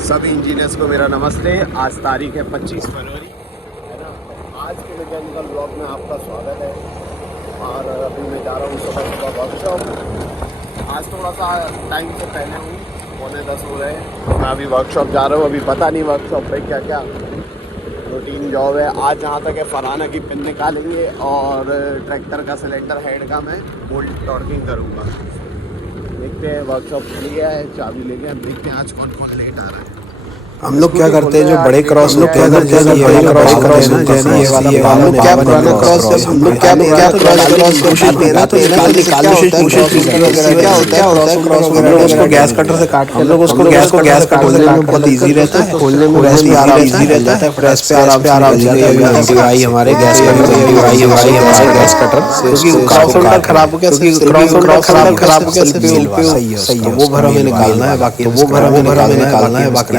सभी इंजीनियर्स को मेरा नमस्ते। आज तारीख है 25 फरवरी, है ना। आज के मैकेनिकल ब्लॉग में आपका स्वागत है। और अभी मैं जा रहा हूँ सुबह वर्कशॉप। आज थोड़ा सा टाइम से पहले हूँ, 9:45 हो रहे हैं। मैं अभी वर्कशॉप जा रहा हूँ। अभी पता नहीं वर्कशॉप पे क्या क्या रूटीन जॉब है। आज जहाँ तक है फराना की पिन निकालेंगे और ट्रैक्टर का सिलेंडर हेड का मैं बोल्ट टॉर्किंग करूँगा। देखते हैं, वर्कशॉप खुल गया है, चाबी ले गए। देखते हैं आज कौन कौन लेट आ रहा है। हम लोग क्या करते हैं जो बड़े क्रॉस होते हैं ना, जैसे ये वाला बड़े क्रॉस होते हैं ना, ये वाला क्या पुराना क्रॉस है, हम लोग क्या क्रॉस कोशिश देना तो निकालने की कोशिश क्या होता है क्रॉस हम लोग उसको गैस कटर से काट हम लोग उसको गैस कटर से काट बहुत इजी रहता है, खोलने में बहुत इजी रहता है। प्रेस पे आराम से आई हमारे गैस कटर क्योंकि क्रॉस होल्डर खराब हो गया, क्रॉस होल्डर खराब हो गया, सही है वो भर हमें निकालना है। बाकी वो भर हमें निकालना है। बाकी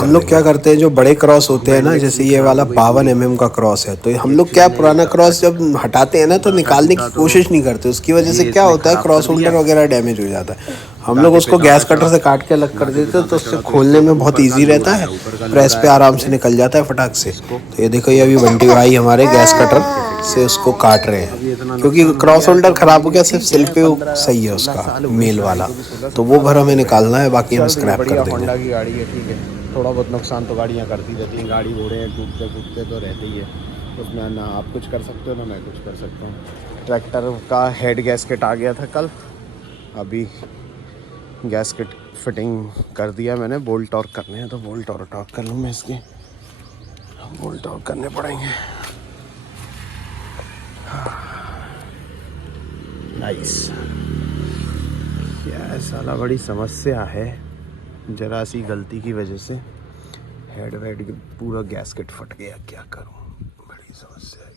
हम लोग क्या करते हैं जो बड़े क्रॉस होते हैं ना, जैसे ये वाला 52 mm का क्रॉस है, तो हम लोग क्या पुराना क्रॉस जब हटाते हैं ना तो निकालने की कोशिश नहीं करते। उसकी वजह से क्या होता है, क्रॉस होल्डर वगैरह डैमेज हो जाता है। हम लोग उसको गैस कटर से काट के अलग कर देते हैं, तो उससे खोलने में बहुत इजी रहता है। प्रेस पे आराम से निकल जाता है फटाक से। तो ये देखो, ये अभी बंटी भाई हमारे गैस कटर से उसको काट रहे हैं क्योंकि क्रॉस होल्डर खराब हो गया। सिर्फ सेल पे सही है उसका मेल वाला, तो वो भर हमें निकालना है। बाकी हम स्क्रैप कर देंगे। होंडा की गाड़ी है, ठीक है। थोड़ा बहुत नुकसान तो गाड़ियाँ करती रहती हैं, गाड़ी घोड़े हैं, टूटते तो रहते ही है। उसमें ना आप कुछ कर सकते हो ना मैं कुछ कर सकता हूँ। ट्रैक्टर का हेड गैसकेट आ गया था कल, अभी गैसकेट फिटिंग कर दिया मैंने। बोल्ट टॉर्क करने हैं तो बोल्ट और टॉर्क कर लूँ मैं इसके। बोल्ट टॉर्क करने पड़ेंगे। नाइस। क्या साला बड़ी समस्या है, जरा सी गलती की वजह से हेड वेड की पूरा गैसकेट फट गया। क्या करूं, बड़ी समस्या है।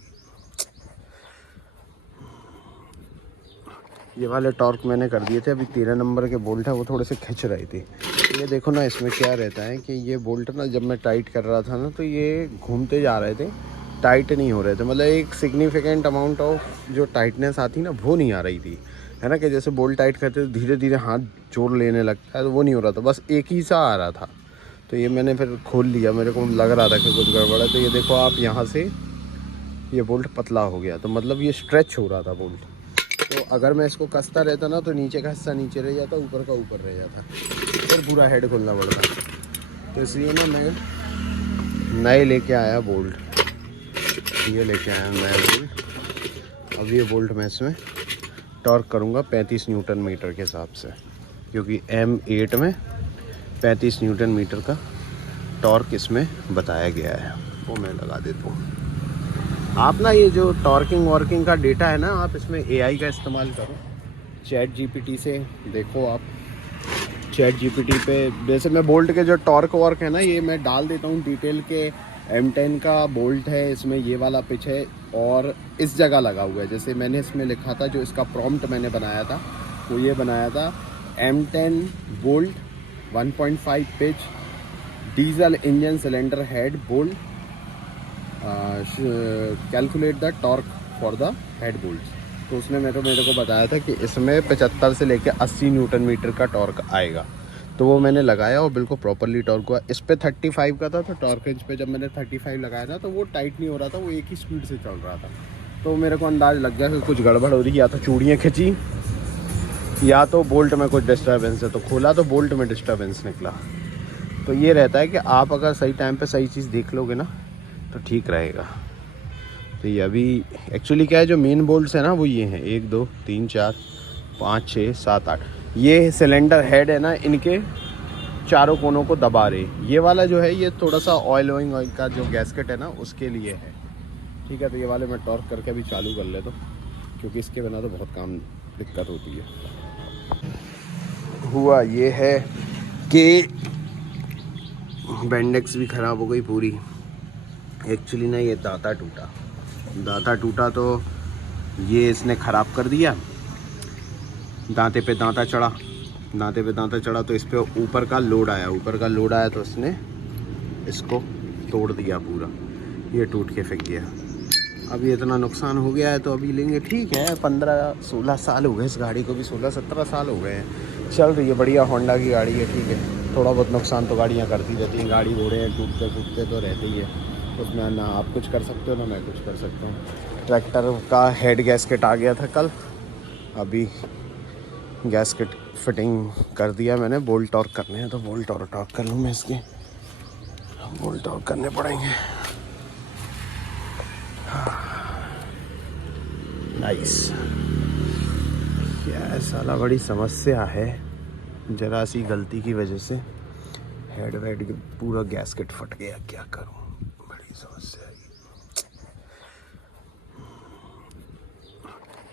ये वाले टॉर्क मैंने कर दिए थे। अभी 13 नंबर के बोल्ट है, वो थोड़े से खिंच रहे थे। ये देखो ना, इसमें क्या रहता है कि ये बोल्ट ना जब मैं टाइट कर रहा था ना तो ये घूमते जा रहे थे, टाइट नहीं हो रहे थे। मतलब एक सिग्निफिकेंट अमाउंट ऑफ जो टाइटनेस आती ना वो नहीं आ रही थी, है ना। कि जैसे बोल्ट टाइट करते तो धीरे धीरे हाथ जोर लेने लगता है, तो वो नहीं हो रहा था, बस एक ही सा आ रहा था। तो ये मैंने फिर खोल लिया, मेरे को लग रहा था कि कुछ गड़बड़ है। तो ये देखो आप, यहाँ से ये बोल्ट पतला हो गया, तो मतलब ये स्ट्रेच हो रहा था बोल्ट। तो अगर मैं इसको कसता रहता ना तो नीचे का हिस्सा नीचे रह जाता, ऊपर का ऊपर रह जाता, फिर पूरा हेड खोलना पड़ता। तो इसलिए ना मैं नए लेके आया बोल्ट, ये लेके आया नया बोल्ट। अब ये बोल्ट मैं इसमें टॉर्क करूँगा 35 न्यूटन मीटर के हिसाब से, क्योंकि M8 में 35 न्यूटन मीटर का टॉर्क इसमें बताया गया है। वो मैं लगा देता हूँ। आप ना ये जो टॉर्किंग वॉर्किंग का डेटा है ना, आप इसमें AI का इस्तेमाल करो। चैट GPT से देखो आप, चैट GPT पे जैसे मैं बोल्ट के जो टॉर्क वॉर्क है ना, ये मैं डाल देता हूँ डिटेल के। M10 का बोल्ट है, इसमें ये वाला पिच है और इस जगह लगा हुआ है। जैसे मैंने इसमें लिखा था, जो इसका प्रॉम्प्ट मैंने बनाया था वो ये बनाया था, M10 bolt 1.5 pitch diesel engine cylinder head bolt, calculate the torque for the head bolt. तो उसने मेरे को बताया था कि इसमें 75 से लेकर 80 न्यूटन मीटर का टॉर्क आएगा। तो वो मैंने लगाया और बिल्कुल प्रॉपरली टॉर्क हुआ। इस पे 35 का था, तो टॉर्क इंच पे जब मैंने 35 लगाया था तो वो टाइट नहीं हो रहा था, वो एक ही स्पीड से चल रहा था। तो मेरे को अंदाज़ लग गया कि कुछ गड़बड़ हो रही है, या तो चूड़ियाँ खिंची या तो बोल्ट में कुछ डिस्टर्बेंस है। तो खोला तो बोल्ट में डिस्टर्बेंस निकला। तो ये रहता है कि आप अगर सही टाइम पे सही चीज़ देख लोगे ना तो ठीक रहेगा। तो ये अभी एक्चुअली क्या है, जो मेन बोल्ट्स है ना वो ये हैं 1 2 3 4 5 6 7 8। ये सिलेंडर हेड है ना, इनके चारों कोनों को दबा रहे। ये वाला जो है ये थोड़ा सा ऑयल का जो गैसकेट है ना उसके लिए है, ठीक है। तो ये वाले मैं टॉर्क करके अभी चालू कर लेता हूँ, क्योंकि इसके बिना तो बहुत काम दिक्कत होती है। हुआ ये है कि बेंडेक्स भी ख़राब हो गई पूरी। एक्चुअली ना ये दाता टूटा तो ये इसने ख़राब कर दिया। दांते पे दांता चढ़ा तो इस पे ऊपर का लोड आया तो इसने इसको तोड़ दिया पूरा, ये टूट के फेंक गया। अभी इतना नुकसान हो गया है तो अभी लेंगे, ठीक है। 15-16 साल हो गए इस गाड़ी को भी, 16-17 साल हो गए हैं, चल रही है बढ़िया। होंडा की गाड़ी है, ठीक है। थोड़ा बहुत नुकसान तो गाड़ियाँ करती रहती हैं, गाड़ी घोड़े हैं टूटते फूटते तो रहते ही है, उसमें ना आप कुछ कर सकते हो ना मैं कुछ कर सकता हूँ। ट्रैक्टर का हेड गैस्केट आ गया था कल, अभी गैस्केट फिटिंग कर दिया मैंने। बोल्ट टॉर्क करने हैं तो बोल्ट और टॉर्क कर लूँ मैं, इसके बोल्ट टॉर्क करने पड़ेंगे। नाइस। क्या साला बड़ी समस्या है, जरा सी गलती की वजह से हेड वेड पूरा गैस्केट फट गया, क्या करूं, बड़ी समस्या है।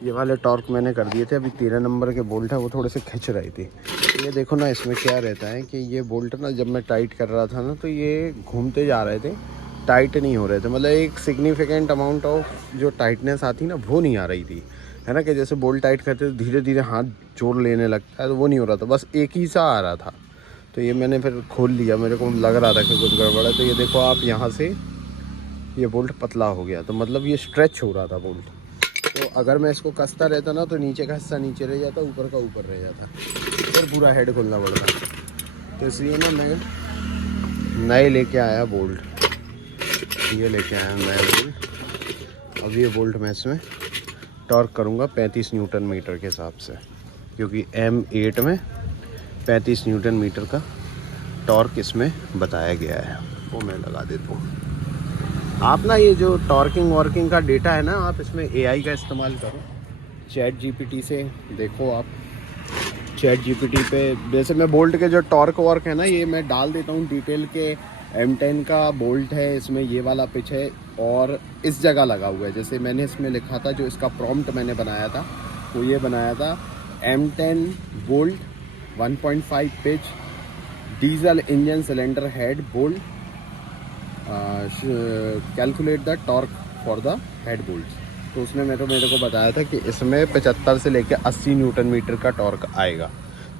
ये वाले टॉर्क मैंने कर दिए थे, अभी 13 नंबर के बोल्ट है वो थोड़े से खिंच रहे थे। ये देखो ना, इसमें क्या रहता है कि ये बोल्ट ना जब मैं टाइट कर रहा था ना तो ये घूमते जा रहे थे, टाइट नहीं हो रहे थे। मतलब एक सिग्निफिकेंट अमाउंट ऑफ जो टाइटनेस आती ना वो नहीं आ रही थी, है ना। कि जैसे बोल्ट टाइट करते तो धीरे धीरे हाथ जोर लेने लगता है, तो वो नहीं हो रहा था, बस एक ही सा आ रहा था। तो ये मैंने फिर खोल लिया, मेरे को लग रहा था कि कुछ गड़बड़ है। तो ये देखो आप, यहाँ से ये बोल्ट पतला हो गया, तो मतलब ये स्ट्रेच हो रहा था बोल्ट। तो अगर मैं इसको कसता रहता ना तो नीचे का हिस्सा नीचे रह जाता, ऊपर का ऊपर रह जाता, फिर पूरा हेड खोलना पड़ता। तो इसलिए ना मैं नए लेके आया बोल्ट, ये लेके आया नया बोल्ट। अब ये बोल्ट मैं इसमें टॉर्क करूँगा 35 न्यूटन मीटर के हिसाब से, क्योंकि M8 में 35 न्यूटन मीटर का टॉर्क इसमें बताया गया है। वो मैं लगा देता हूँ। आप ना ये जो टॉर्किंग वॉर्किंग का डेटा है ना, आप इसमें AI का इस्तेमाल करो। चैट GPT से देखो आप, चैट GPT पे जैसे मैं बोल्ट के जो टॉर्क वॉर्क है ना, ये मैं डाल देता हूँ डिटेल के। M10 का बोल्ट है, इसमें ये वाला पिच है और इस जगह लगा हुआ है। जैसे मैंने इसमें लिखा था, जो इसका प्रॉम्प्ट मैंने बनाया था वो ये बनाया था, M10 bolt 1.5 pitch diesel engine cylinder head bolt, calculate the torque for the head bolt. तो उसने मेरे को बताया था कि इसमें 75 से लेकर 80 न्यूटन मीटर का टॉर्क आएगा।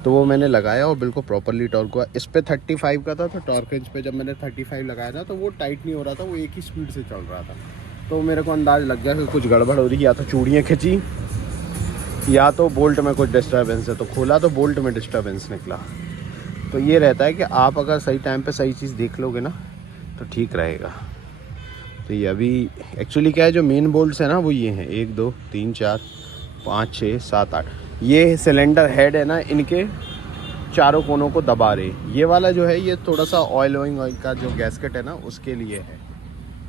तो वो मैंने लगाया और बिल्कुल प्रॉपरली टॉर्क हुआ। इस पे 35 का था, तो टॉर्क रेंज पे जब मैंने 35 लगाया था तो वो टाइट नहीं हो रहा था, वो एक ही स्पीड से चल रहा था। तो मेरे को अंदाज़ लग गया कि कुछ गड़बड़ हो रही है, या तो चूड़ियाँ खिंची या तो बोल्ट में कुछ डिस्टर्बेंस है। तो खोला तो बोल्ट में डिस्टर्बेंस निकला। तो ये रहता है कि आप अगर सही टाइम पे सही चीज़ देख लोगे ना तो ठीक रहेगा। तो ये अभी एक्चुअली क्या है, जो मेन बोल्ट्स है ना वो ये हैं 1 2 3 4 5 6 7 8। ये सिलेंडर हेड है ना, इनके चारों कोनों को दबा रहे। ये वाला जो है ये थोड़ा सा ऑयल का जो गैस्केट है ना उसके लिए है,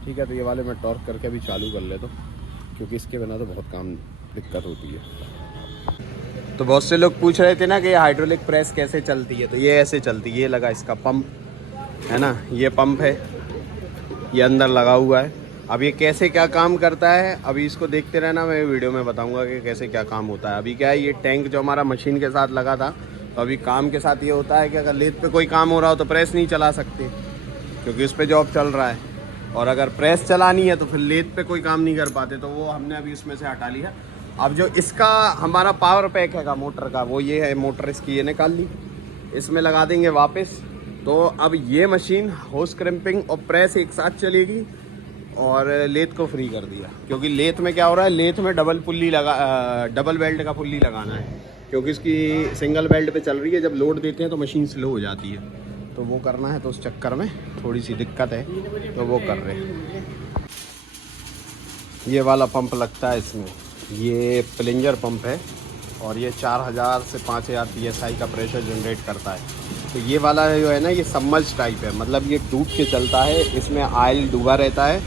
ठीक है। तो ये वाले मैं टॉर्क करके अभी चालू कर लेता हूँ, क्योंकि इसके बिना तो बहुत काम दिक्कत होती है। तो बहुत से लोग पूछ रहे थे ना कि हाइड्रोलिक प्रेस कैसे चलती है, तो ये ऐसे चलती है। ये लगा इसका पंप है ना, ये पंप है, ये अंदर लगा हुआ है। अब ये कैसे क्या काम करता है अभी इसको देखते रहना, मैं वीडियो में बताऊंगा कि कैसे क्या काम होता है। अभी क्या है, ये टैंक जो हमारा मशीन के साथ लगा था, तो अभी काम के साथ ये होता है कि अगर लेथ पे कोई काम हो रहा हो तो प्रेस नहीं चला सकते, क्योंकि उस पर जॉब चल रहा है। और अगर प्रेस चलानी है तो फिर लेथ पे कोई काम नहीं कर पाते, तो वो हमने अभी इसमें से हटा लिया। अब जो इसका हमारा पावर पैक है मोटर का, वो ये है। मोटर इसकी ये निकाल ली, इसमें लगा देंगे वापस। तो अब ये मशीन होस क्रिम्पिंग और प्रेस एक साथ चलेगी, और लेथ को फ्री कर दिया। क्योंकि लेथ में क्या हो रहा है, लेथ में डबल बेल्ट का पुल्ली लगाना है, क्योंकि इसकी सिंगल बेल्ट पे चल रही है। जब लोड देते हैं तो मशीन स्लो हो जाती है, तो वो करना है। तो उस चक्कर में थोड़ी सी दिक्कत है, तो वो कर रहे हैं। ये वाला पंप लगता है इसमें, ये प्लेंजर पंप है, और ये 4000 से 5000 PSI का प्रेशर जनरेट करता है। तो ये वाला जो है ना, ये सबमर्ज टाइप है, मतलब ये डूब के चलता है। इसमें ऑयल डूबा रहता है।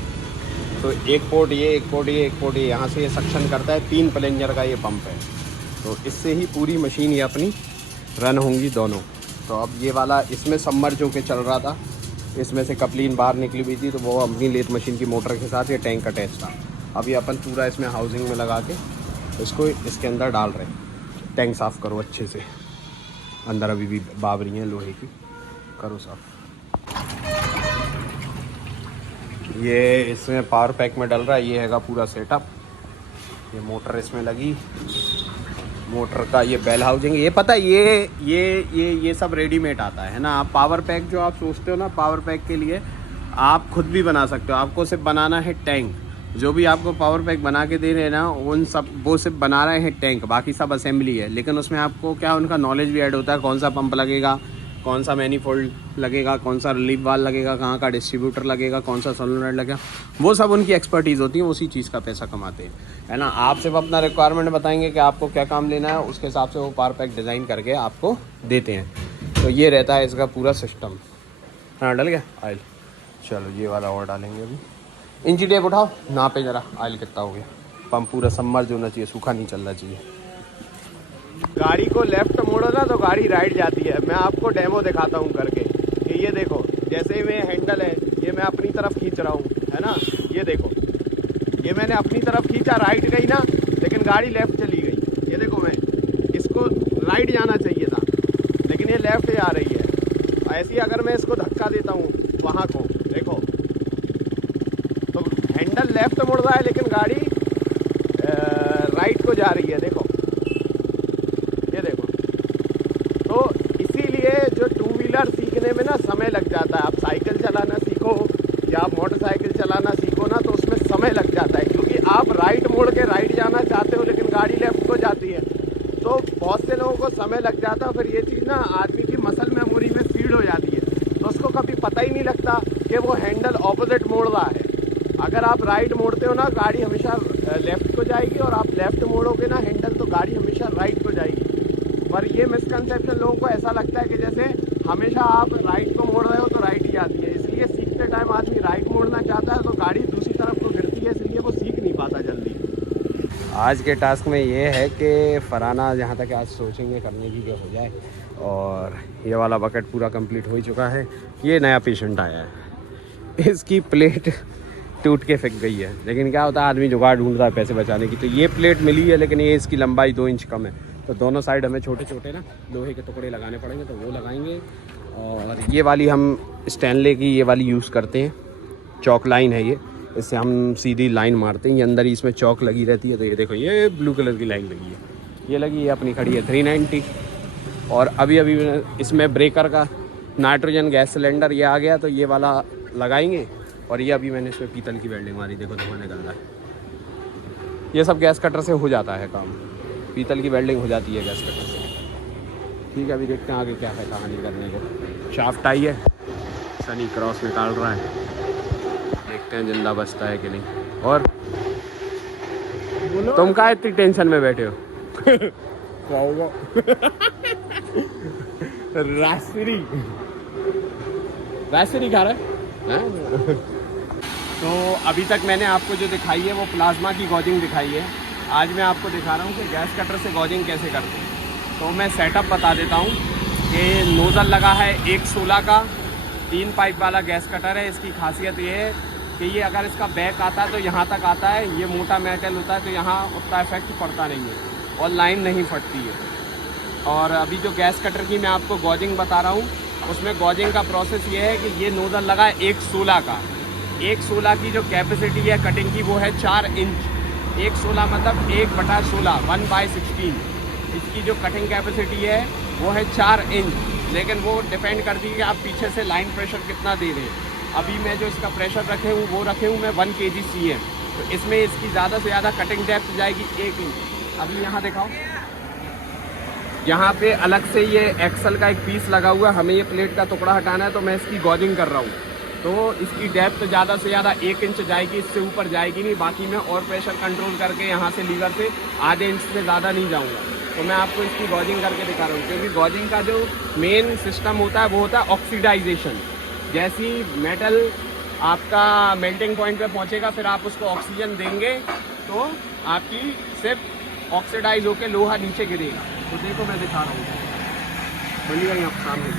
तो एक पोर्ट ये, एक पोर्ट ये, एक पोर्ट ये, यहाँ से ये सक्शन करता है। 3 प्लेंजर का ये पंप है, तो इससे ही पूरी मशीन ये अपनी रन होंगी दोनों। तो अब ये वाला इसमें सबमर्ज होके चल रहा था, इसमें से कपलिन बाहर निकली हुई थी, तो वो अपनी लेथ मशीन की मोटर के साथ ये टैंक अटैच था। अभी अपन पूरा इसमें हाउसिंग में लगा के इसको इसके अंदर डाल रहे हैं। टैंक साफ़ करो अच्छे से, अंदर अभी भी बाबरी हैं लोहे की, करो साफ। ये इसमें पावर पैक में डल रहा है, ये हैगा पूरा सेटअप। ये मोटर इसमें लगी, मोटर का ये बेल हाउसिंग, ये पता है ये सब रेडीमेड आता है ना। आप पावर पैक जो आप सोचते हो ना, पावर पैक के लिए आप खुद भी बना सकते हो। आपको सिर्फ बनाना है टैंक। जो भी आपको पावर पैक बना के दे रहे हैं ना, वो सिर्फ बना रहे हैं टैंक, बाकी सब असेंबली है। लेकिन उसमें आपको क्या, उनका नॉलेज भी ऐड होता है, कौन सा पंप लगेगा, कौन सा मैनीफोल्ड लगेगा, कौन सा रिलीफ वाल लगेगा, कहाँ का डिस्ट्रीब्यूटर लगेगा, कौन सा सोलेनोइड लगेगा, वो सब उनकी एक्सपर्टीज़ होती है, उसी चीज़ का पैसा कमाते हैं, है ना। आप सिर्फ अपना रिक्वायरमेंट बताएंगे कि आपको क्या काम लेना है, उसके हिसाब से वो पावर पैक डिज़ाइन करके आपको देते हैं। तो ये रहता है इसका पूरा सिस्टम। हाँ डल गया ऑयल, चलो ये वाला और डालेंगे अभी। इंची टेप उठाओ, नापे ज़रा ऑयल कितना हो गया। पंप पूरा सबमर्ज होना चाहिए, सूखा नहीं चलना चाहिए। गाड़ी को लेफ्ट मोड़ो ना तो गाड़ी राइट जाती है। मैं आपको डेमो दिखाता हूँ करके कि ये देखो, जैसे में हैंडल है ये मैं अपनी तरफ खींच रहा हूँ, है ना। ये देखो, ये मैंने अपनी तरफ खींचा, राइट गई ना, लेकिन गाड़ी लेफ्ट चली गई। ये देखो, मैं इसको राइट जाना चाहिए था लेकिन ये लेफ्ट जा रही है। ऐसे ही अगर मैं इसको धक्का देता हूँ वहाँ को, देखो तो हैंडल लेफ्ट मुड़ रहा है लेकिन गाड़ी राइट को जा रही है। देखो, ये देखो। तो इसीलिए जो टू व्हीलर सीखने में ना समय लग जाता है। आप साइकिल चलाना सीखो या आप मोटरसाइकिल चलाना सीखो ना, तो उसमें समय लग जाता है, क्योंकि आप राइट मोड़ के राइट जाना चाहते हो लेकिन गाड़ी लेफ्ट को जाती है। तो बहुत से लोगों को समय लग जाता है, फिर ये चीज़ ना आदमी की मसल मेमोरी में फीड हो जाती है, तो उसको कभी पता ही नहीं लगता कि वो हैंडल ऑपोजिट मोड़ रहा है। अगर आप राइट मोड़ते हो ना, गाड़ी हमेशा लेफ्ट को जाएगी, और आप लेफ्ट मोड़ोगे ना हैंडल, तो गाड़ी हमेशा राइट को जाएगी। पर ये मिसकंसेप्शन लोगों को ऐसा लगता है कि जैसे हमेशा आप राइट को मोड़ रहे हो तो राइट ही आती है। इसलिए सीखते टाइम आदमी राइट मोड़ना चाहता है तो गाड़ी दूसरी तरफ को गिरती है, इसलिए वो सीख नहीं पाता जल्दी। आज के टास्क में ये है कि फराना जहाँ तक आज सोचेंगे करने की जो हो जाए। और ये वाला बकेट पूरा कंप्लीट हो ही चुका है। ये नया पेशेंट आया है, इसकी प्लेट टूट के फेंक गई है, लेकिन क्या होता है आदमी जुगाड़ ढूंढ रहा है पैसे बचाने की। तो ये प्लेट मिली है लेकिन ये इसकी लंबाई 2 इंच कम है, तो दोनों साइड हमें छोटे छोटे ना लोहे के टुकड़े लगाने पड़ेंगे, तो वो लगाएंगे। और ये वाली हम स्टैनले की ये वाली यूज़ करते हैं, चौक लाइन है ये, इससे हम सीधी लाइन मारते हैं। ये अंदर ही इसमें चौक लगी रहती है। तो ये देखो, ये ब्लू कलर की लाइन लगी है, ये लगी है अपनी, खड़ी है 390। और अभी अभी इसमें ब्रेकर का नाइट्रोजन गैस सिलेंडर ये आ गया, तो ये वाला लगाएंगे। और ये अभी मैंने इसमें पीतल की वेल्डिंग मारी, देखो धुआं निकल रहा है। ये सब गैस कटर से हो जाता है काम, पीतल की वेल्डिंग हो जाती है गैस कटर से। ठीक है, अभी देखते हैं आगे क्या है कहानी करने को। शाफ्ट आई है, सनी क्रॉस निकाल रहा है, देखते हैं जिंदा बचता है कि नहीं। और तुम क्या इतनी टेंशन में बैठे हो? राजश्री खा रहा है। तो अभी तक मैंने आपको जो दिखाई है वो प्लाज्मा की गॉजिंग दिखाई है। आज मैं आपको दिखा रहा हूँ कि गैस कटर से गॉजिंग कैसे करते हैं। तो मैं सेटअप बता देता हूँ कि नोज़ल लगा है 116 का, 3 पाइप वाला गैस कटर है। इसकी खासियत ये है कि ये अगर इसका बैक आता है तो यहाँ तक आता है, ये मोटा मेटल होता है तो यहाँ उतना इफेक्ट पड़ता नहीं है और लाइन नहीं फटती है। और अभी जो गैस कटर की मैं आपको गॉजिंग बता रहा हूँ, उसमें गॉजिंग का प्रोसेस ये है कि ये नोज़ल लगा है 116 का। 116 की जो कैपेसिटी है कटिंग की वो है 4 इंच। 116 मतलब 1/16, 1/16। इसकी जो कटिंग कैपेसिटी है वो है 4 इंच, लेकिन वो डिपेंड करती है कि आप पीछे से लाइन प्रेशर कितना दे रहे हैं। अभी मैं जो इसका प्रेशर रखे हूँ वो रखे हूँ मैं 1 kg/cm, तो इसमें इसकी ज़्यादा से ज़्यादा कटिंग डेप्थ जाएगी 1 इंच। अभी यहाँ दिखाओ, यहाँ पे अलग से ये एक्सल का एक पीस लगा हुआ है, हमें ये प्लेट का टुकड़ा हटाना है, तो मैं इसकी गॉजिंग कर रहा हूँ। तो इसकी डेप्थ ज़्यादा से ज़्यादा 1 इंच जाएगी, इससे ऊपर जाएगी नहीं। बाकी मैं और प्रेशर कंट्रोल करके यहाँ से लीवर से आधे इंच से ज़्यादा नहीं जाऊँगा। तो मैं आपको इसकी गॉजिंग करके दिखा रहा हूँ, क्योंकि गॉजिंग का जो मेन सिस्टम होता है वो होता है ऑक्सीडाइजेशन। जैसी मेटल आपका मेल्टिंग पॉइंट पे पहुँचेगा, फिर आप उसको ऑक्सीजन देंगे तो आपकी सिर्फ ऑक्सीडाइज होकर लोहा नीचे गिरेगा। तो देखो मैं दिखा रहा हूँ, बोलिए आप सामने।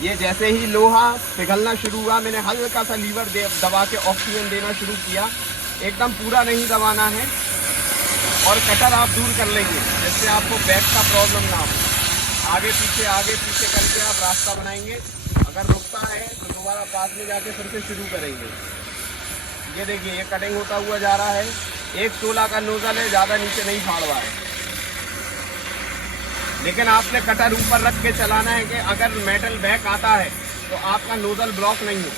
ये जैसे ही लोहा पिघलना शुरू हुआ, मैंने हल्का सा लीवर दबा के ऑक्सीजन देना शुरू किया। एकदम पूरा नहीं दबाना है, और कटर आप दूर कर लेंगे जिससे आपको बैक का प्रॉब्लम ना हो। आगे पीछे करके आप रास्ता बनाएंगे। अगर रुकता है तो दोबारा पास में जाके फिर से शुरू करेंगे। ये देखिए, ये कटिंग होता हुआ जा रहा है। 116 का नोजल है, ज़्यादा नीचे नहीं फाड़ रहा है, लेकिन आपने कटर ऊपर रख के चलाना है कि अगर मेटल बैक आता है तो आपका नोजल ब्लॉक नहीं हो।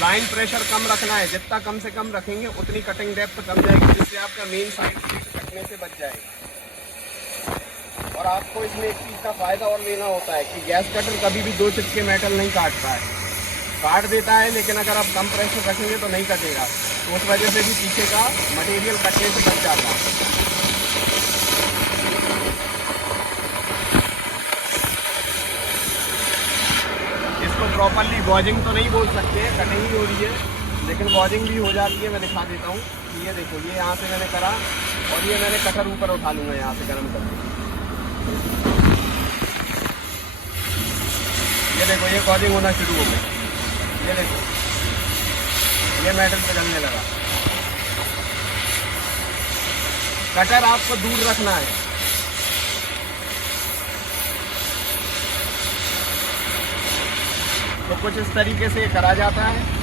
लाइन प्रेशर कम रखना है, जितना कम से कम रखेंगे उतनी कटिंग डेप्थ कम जाएगी, जिससे आपका मेन साइड कटने से बच जाएगा। और आपको इसमें एक चीज़ का फ़ायदा और लेना होता है कि गैस कटर कभी भी 2 चिपके मेटल नहीं काटता है, काट देता है, लेकिन अगर आप कम प्रेशर रखेंगे तो नहीं कटेगा। तो उस वजह से भी पीछे का मटेरियल कटने से बच जाता है। इसको प्रॉपरली गॉजिंग तो नहीं बोल सकते, कटिंग ही हो रही है, लेकिन गॉजिंग भी हो जाती है। मैं दिखा देता हूँ। ये देखो, ये यहाँ से मैंने करा और ये मैंने कटर ऊपर उठा लूँगा यहाँ से गर्म करके। ये देखो, ये गॉजिंग होना शुरू हो गई। ये देखो, ये मेटल पे जलने लगा। कटर आपको दूर रखना है। तो कुछ इस तरीके से करा जाता है।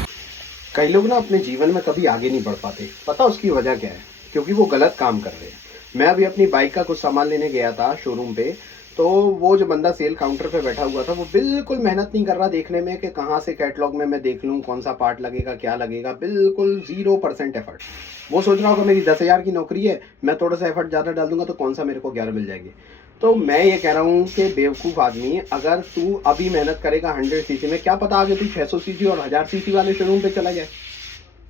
कई लोग ना अपने जीवन में कभी आगे नहीं बढ़ पाते। पता उसकी वजह क्या है? क्योंकि वो गलत काम कर रहे हैं। मैं अभी अपनी बाइक का कुछ सामान लेने गया था शोरूम पे, तो वो जो बंदा सेल काउंटर पे बैठा हुआ था वो बिल्कुल मेहनत नहीं कर रहा देखने में कि कहाँ से कैटलॉग में मैं देख लूँ कौन सा पार्ट लगेगा, क्या लगेगा। बिल्कुल 0% एफर्ट। वो सोच रहा होगा मेरी 10,000 की नौकरी है, मैं थोड़ा सा एफर्ट ज़्यादा डाल दूंगा तो कौन सा मेरे को 11 मिल जाएगी। तो मैं ये कह रहा हूँ कि बेवकूफ़ आदमी, अगर तू अभी मेहनत करेगा 100 सीसी में, क्या पता आगे तू 600 सीसी और 1000 सीसी वाले शोरूम पे चला जाए,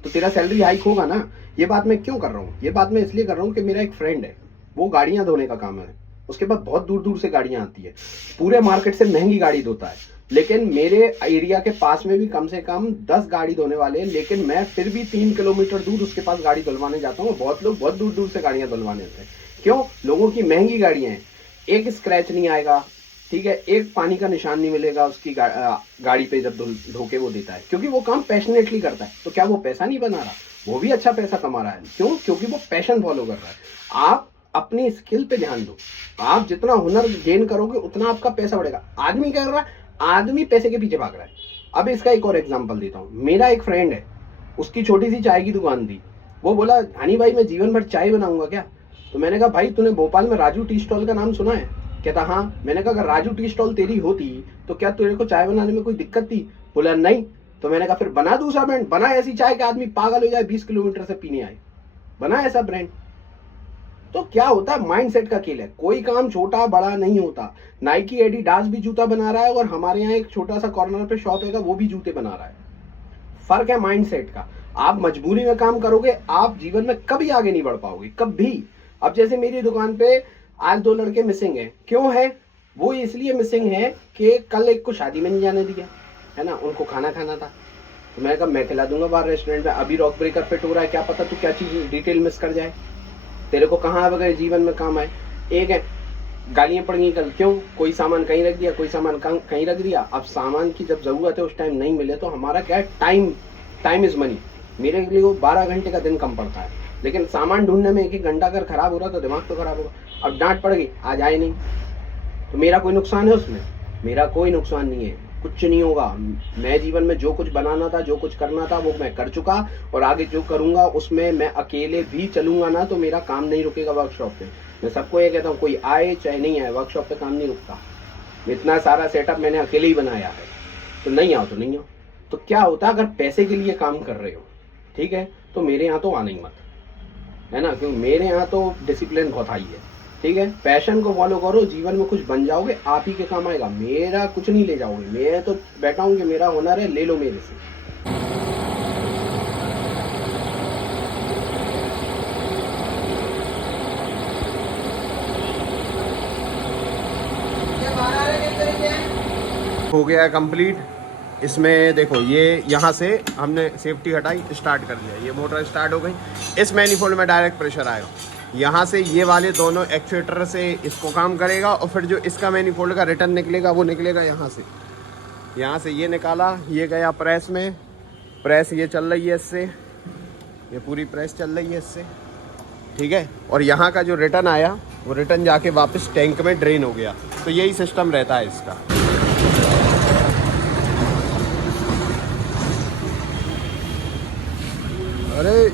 तो तेरा सैलरी हाइक होगा ना। ये बात मैं क्यों कर रहा हूँ? ये बात मैं इसलिए कर रहा हूँ कि मेरा एक फ्रेंड है, वो गाड़ियाँ धोने का काम है, उसके पास बहुत दूर दूर से गाड़ियाँ आती है, पूरे मार्केट से महंगी गाड़ी धोता है। लेकिन मेरे एरिया के पास में भी कम से कम 10 गाड़ी धोने वाले हैं, लेकिन मैं फिर भी 3 किलोमीटर दूर उसके पास गाड़ी धुलवाने जाता हूँ। बहुत लोग बहुत दूर दूर से गाड़ियाँ धुलवाने आते हैं। क्यों? लोगों की महंगी गाड़ियाँ हैं, एक स्क्रैच नहीं आएगा, ठीक है, एक पानी का निशान नहीं मिलेगा उसकी गाड़ी पे जब धो के वो देता है, क्योंकि वो काम पैशनेटली करता है। तो क्या वो पैसा नहीं बना रहा? वो भी अच्छा पैसा कमा रहा है। क्यों? क्योंकि वो पैशन फॉलो कर रहा है। आप अपनी स्किल पे ध्यान दो। आप जितना हुनर गेन करोगे उतना आपका पैसा बढ़ेगा। आदमी क्या कर रहा है? आदमी पैसे के पीछे भाग रहा है। अब इसका एक और एग्जांपल देता हूँ। मेरा एक फ्रेंड है, उसकी छोटी सी चाय की दुकान थी। वो बोला, हनी भाई मैं जीवन भर चाय बनाऊंगा क्या? तो मैंने कहा, भाई तूने भोपाल में राजू टी स्टॉल का नाम सुना है? कहता हाँ। मैंने कहा, अगर राजू टी स्टॉल तेरी होती तो क्या तेरे को चाय बनाने में कोई दिक्कत थी? बोला नहीं। तो मैंने कहा, फिर बना दूसरा ब्रांड, बना ऐसी चाय कि आदमी पागल हो जाए 20 किलोमीटर से पीने आए, बना ऐसा ब्रांड। तो क्या होता है? माइंडसेट का खेल है। कोई काम छोटा बड़ा नहीं होता। नाइकी एडिडास भी जूता बना रहा है और हमारे यहाँ एक छोटा सा कॉर्नर पे शॉप है, वो भी जूते बना रहा है। फर्क है माइंडसेट का। आप मजबूरी में काम करोगे, आप जीवन में कभी आगे नहीं बढ़ पाओगे, कभी। अब जैसे मेरी दुकान पे आज 2 लड़के मिसिंग हैं। क्यों है? वो इसलिए मिसिंग है कि कल एक को शादी में नहीं जाने दिया है ना, उनको खाना खाना था। तो मैंने कहा मैं खिला दूंगा बाहर रेस्टोरेंट में। अभी रॉक ब्रेकर फिट हो रहा है, क्या पता तू क्या चीज डिटेल मिस कर जाए, तेरे को कहाँ वगैरह जीवन में काम आए। एक है गालियां पड़ गई कल, क्यों? कोई सामान कहीं रख दिया, कोई सामान कहीं रख दिया। अब सामान की जब जरूरत है उस टाइम नहीं मिले तो हमारा क्या है? Time is money. मेरे लिए वो 12 घंटे का दिन कम पड़ता है, लेकिन सामान ढूंढने में 1 घंटा अगर खराब हो रहा तो दिमाग तो खराब होगा। अब डांट पड़ गई, आज आए नहीं, तो मेरा कोई नुकसान है उसमें? मेरा कोई नुकसान नहीं है, कुछ नहीं होगा। मैं जीवन में जो कुछ बनाना था, जो कुछ करना था, वो मैं कर चुका, और आगे जो करूंगा उसमें मैं अकेले भी चलूंगा ना तो मेरा काम नहीं रुकेगा वर्कशॉप पे। मैं सबको ये कहता हूँ, कोई आए चाहे नहीं आए, वर्कशॉप पे काम नहीं रुकता। इतना सारा सेटअप मैंने अकेले ही बनाया है, तो नहीं आओ तो नहीं आओ। तो क्या होता है? अगर पैसे के लिए काम कर रहे हो, ठीक है, तो मेरे यहाँ तो आना ही मत, है ना, क्योंकि मेरे यहाँ तो डिसिप्लिन बहुत हाई है, ठीक है। पैशन को फॉलो करो, जीवन में कुछ बन जाओगे, आप ही के काम आएगा। मेरा कुछ नहीं ले जाओगे। मैं तो बैठा हूँ कि मेरा हुनर है, ले लो मेरे से। हो गया कंप्लीट। इसमें देखो, ये यहाँ से हमने सेफ्टी हटाई, स्टार्ट कर दिया, ये मोटर स्टार्ट हो गई। इस मैनिफोल्ड में डायरेक्ट प्रेशर आएगा, यहाँ से ये वाले दोनों एक्चुएटर से इसको काम करेगा, और फिर जो इसका मैनिफोल्ड का रिटर्न निकलेगा वो निकलेगा यहाँ से ये निकाला, ये गया प्रेस में, प्रेस ये चल रही है इससे, ये पूरी प्रेस चल रही है इससे, ठीक है। और यहाँ का जो रिटर्न आया वो रिटर्न जाके वापस टैंक में ड्रेन हो गया। तो यही सिस्टम रहता है इसका। अरे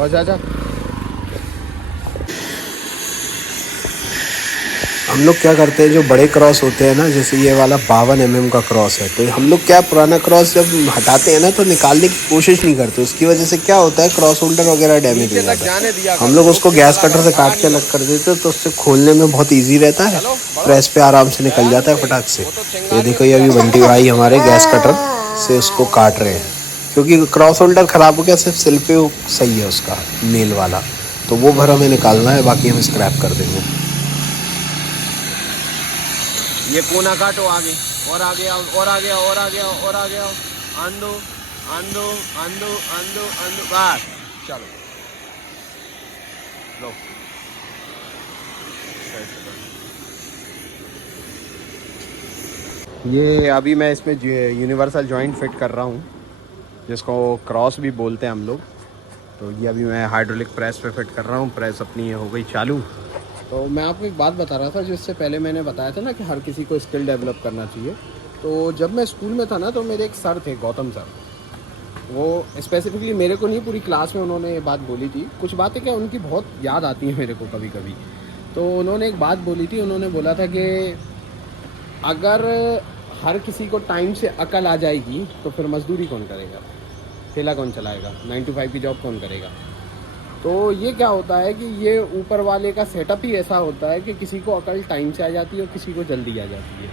आजा। हम लोग क्या करते हैं, जो बड़े क्रॉस होते हैं ना, जैसे ये वाला 52 mm का क्रॉस है, तो हम लोग क्या पुराना क्रॉस जब हटाते हैं ना तो निकालने की कोशिश नहीं करते। उसकी वजह से क्या होता है, क्रॉस होल्डर वगैरह डैमेज हो जाता है। हम लोग उसको गैस कटर से काट के अलग कर देते हैं, तो उससे खोलने में बहुत ईजी रहता है, प्रेस पे आराम से निकल जाता है फटाक से। ये देखो, ये अभी बंटी भाई हमारे गैस कटर से उसको काट रहे हैं, क्योंकि क्रॉस होल्डर ख़राब हो गया, सिर्फ सिल पे सही है उसका मेल वाला, तो वो भर हमें निकालना है, बाकी हम स्क्रैप कर देंगे। ये कोना काटो आगे और आगे आओ और आगे आओ और आगे आओ और आगे आओ, आंदो आंदो आंदो आंदो आंदो, बस चलो लो। ये अभी मैं इसमें यूनिवर्सल जॉइंट फिट कर रहा हूँ, जिसको क्रॉस भी बोलते हैं हम लोग। तो ये अभी मैं हाइड्रोलिक प्रेस पे फिट कर रहा हूँ। प्रेस अपनी ये हो गई चालू। तो मैं आपको एक बात बता रहा था, जिससे पहले मैंने बताया था ना कि हर किसी को स्किल डेवलप करना चाहिए। तो जब मैं स्कूल में था ना, तो मेरे एक सर थे, गौतम सर। वो स्पेसिफिकली मेरे को नहीं, पूरी क्लास में उन्होंने ये बात बोली थी। कुछ बातें क्या उनकी बहुत याद आती हैं मेरे को कभी कभी। तो उन्होंने एक बात बोली थी, उन्होंने बोला था कि अगर हर किसी को टाइम से अकल आ जाएगी तो फिर मजदूरी कौन करेगा, ठेला कौन चलाएगा, 9 to 5 की जॉब कौन करेगा। तो ये क्या होता है कि ये ऊपर वाले का सेटअप ही ऐसा होता है कि किसी को अकल टाइम से आ जाती है और किसी को जल्दी आ जाती है।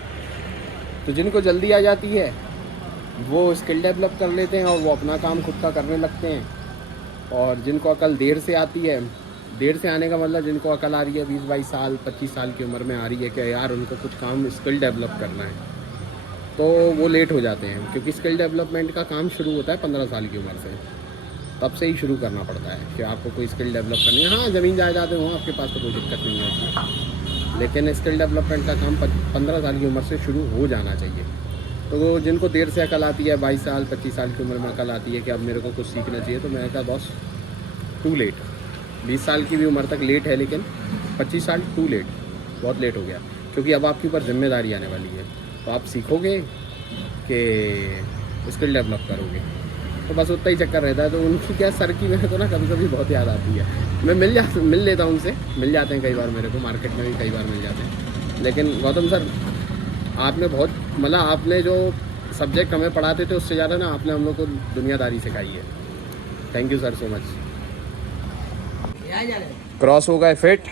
तो जिनको जल्दी आ जाती है वो स्किल डेवलप कर लेते हैं और वो अपना काम खुद का करने लगते हैं। और जिनको अकल देर से आती है, देर से आने का मतलब जिनको अकल आ रही है 20-22 साल 25 साल की उम्र में आ रही है कि यार उनको कुछ काम स्किल डेवलप करना है, तो वो लेट हो जाते हैं। क्योंकि स्किल डेवलपमेंट का काम शुरू होता है 15 साल की उम्र से, तब से ही शुरू करना पड़ता है कि आपको कोई स्किल डेवलप करनी है। हाँ, ज़मीन जायदादें हों आपके पास तो कोई दिक्कत नहीं है उसमें, लेकिन स्किल डेवलपमेंट का काम 15 साल की उम्र से शुरू हो जाना चाहिए। तो जिनको देर से अकल आती है, 22 साल 25 साल की उम्र में अकल आती है कि अब मेरे को कुछ सीखना चाहिए, तो मैंने कहा बॉस टू लेट। 20 साल की भी उम्र तक लेट है, लेकिन 25 साल टू लेट, बहुत लेट हो गया। क्योंकि अब आपके ऊपर जिम्मेदारी आने वाली है, तो आप सीखोगे कि स्किल डेवलप करोगे। तो बस उतना ही चक्कर रहता है। तो उनकी क्या, सर की मेरे को ना कभी कभी बहुत याद आती है। मैं मिल लेता हूँ उनसे, मिल जाते हैं कई बार मेरे को, मार्केट में भी कई बार मिल जाते हैं। लेकिन गौतम सर, आपने बहुत, मतलब आपने जो सब्जेक्ट हमें पढ़ाते थे उससे ज़्यादा ना आपने हम लोग को दुनियादारी सिखाई है। Thank you sir so much. Cross हो गए फिट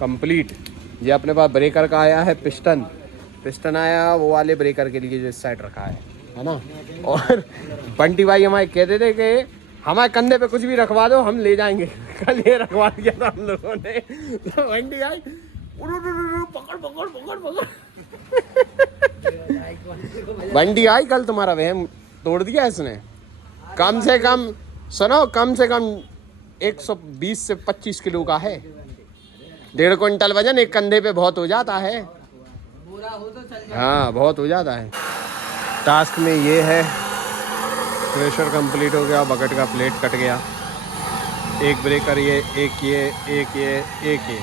कंप्लीट। ये अपने पास ब्रेकर का आया है पिस्टन आया वो वाले ब्रेकर के लिए जो इस साइड रखा है ना। और बंटी भाई हमारे कहते थे कि हमारे कंधे पे कुछ भी रखवा दो हम ले जाएंगे। कल ये रखवा दिया था हम लोगों ने। तो बंटी भाई पकड़ बंटी आई, कल तुम्हारा वहम तोड़ दिया इसने। कम से कम सुनो, कम से कम 120 से 25 किलो का है। 1.5 क्विंटल वजन एक कंधे पे बहुत हो जाता है। हाँ, बहुत हो जाता है। टास्क में ये है, प्रेशर कंप्लीट हो गया, बकेट का प्लेट कट गया, एक ब्रेकर ये, एक ये, एक ये, एक ये,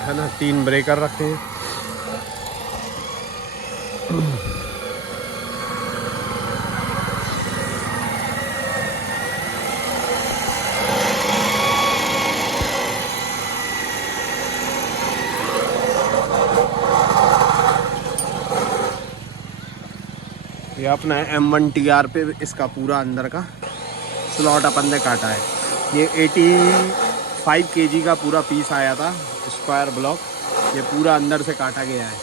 है ना। 3 ब्रेकर रखे हैं। ये अपना M1 TR पे इसका पूरा अंदर का स्लॉट अपन ने काटा है। ये 85 kg का पूरा पीस आया था, स्क्वायर ब्लॉक। ये पूरा अंदर से काटा गया है।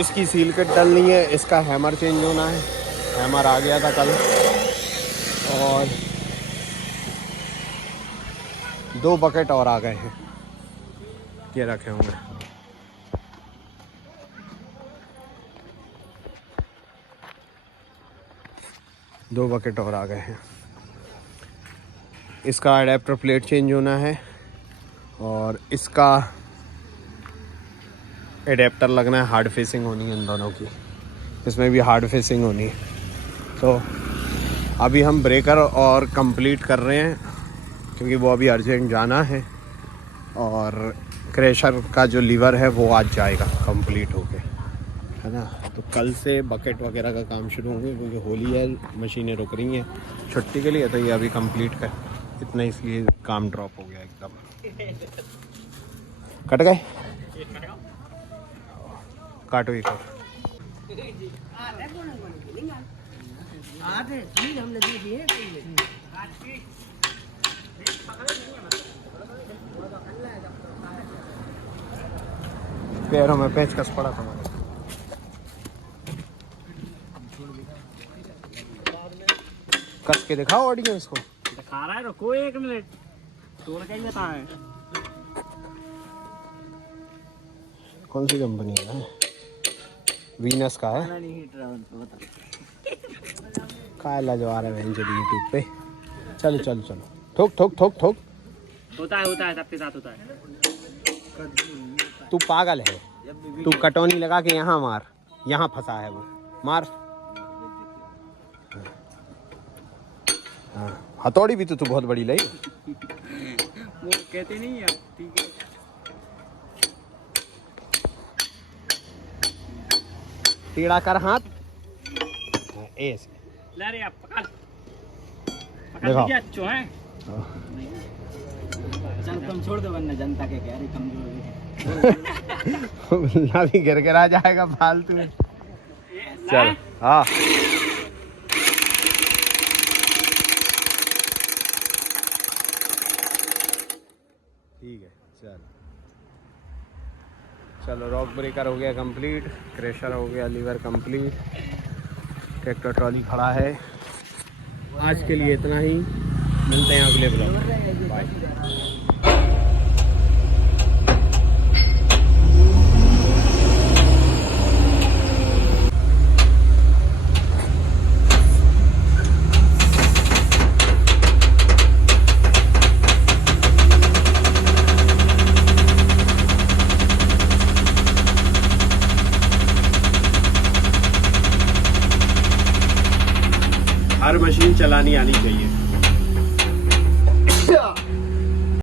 इसकी सील किट डलनी है, इसका हैमर चेंज होना है। हैमर आ गया था कल, और 2 बकेट और आ गए हैं, ये रखे होंगे। दो बकेट और आ गए हैं। इसका एडेप्टर प्लेट चेंज होना है, और इसका एडेप्टर लगना है। हार्ड फेसिंग होनी है इन दोनों की, इसमें भी हार्ड फेसिंग होनी है। तो अभी हम ब्रेकर और कंप्लीट कर रहे हैं, क्योंकि वो अभी अर्जेंट जाना है। और क्रैशर का जो लीवर है वो आज जाएगा कंप्लीट होके, है ना। तो कल से बकेट वगैरह का काम शुरू होंगे, क्योंकि होली है, मशीनें रुक रही हैं छुट्टी के लिए। तो ये अभी कंप्लीट इतना, इसलिए काम ड्रॉप हो गया एकदम। कट गए, काटो एक और। पैरों में पेचकस पड़ा था मेरे। कस के दिखाओ ऑडियंस को। दिखा रहा है, रुको 1 मिनट, तोड़ के ही बता है। कौन सी कंपनी है? वीनस का है। काला जो आ रहा है यूट्यूब पे। चलो चलो चलो, ठोक ठोक ठोक ठोक। होता है, सबके साथ होता है। तू पागल है, तू कटौनी लगा के यहाँ मार, यहाँ फंसा है वो, मार। हाँ, हथौड़ी भी तो तू बहुत बड़ी लाई। वो कहते नहीं है, ठीक है। टेढ़ा कर हाथ ऐसे। ले रे, आप पकड़ देखो। दीजिए, अच्छो है। चल तुम छोड़ दो, वरना जनता के कह रही कमजोर है। ना भी गिर जाएगा फालतू में। चल हाँ, ठीक है। चलो रॉक ब्रेकर हो गया कंप्लीट, क्रेशर हो गया, लीवर कंप्लीट, ट्रैक्टर ट्रॉली खड़ा है। आज के लिए इतना ही, मिलते हैं अगले ब्लॉग में। बाय। हर मशीन चलानी आनी चाहिए।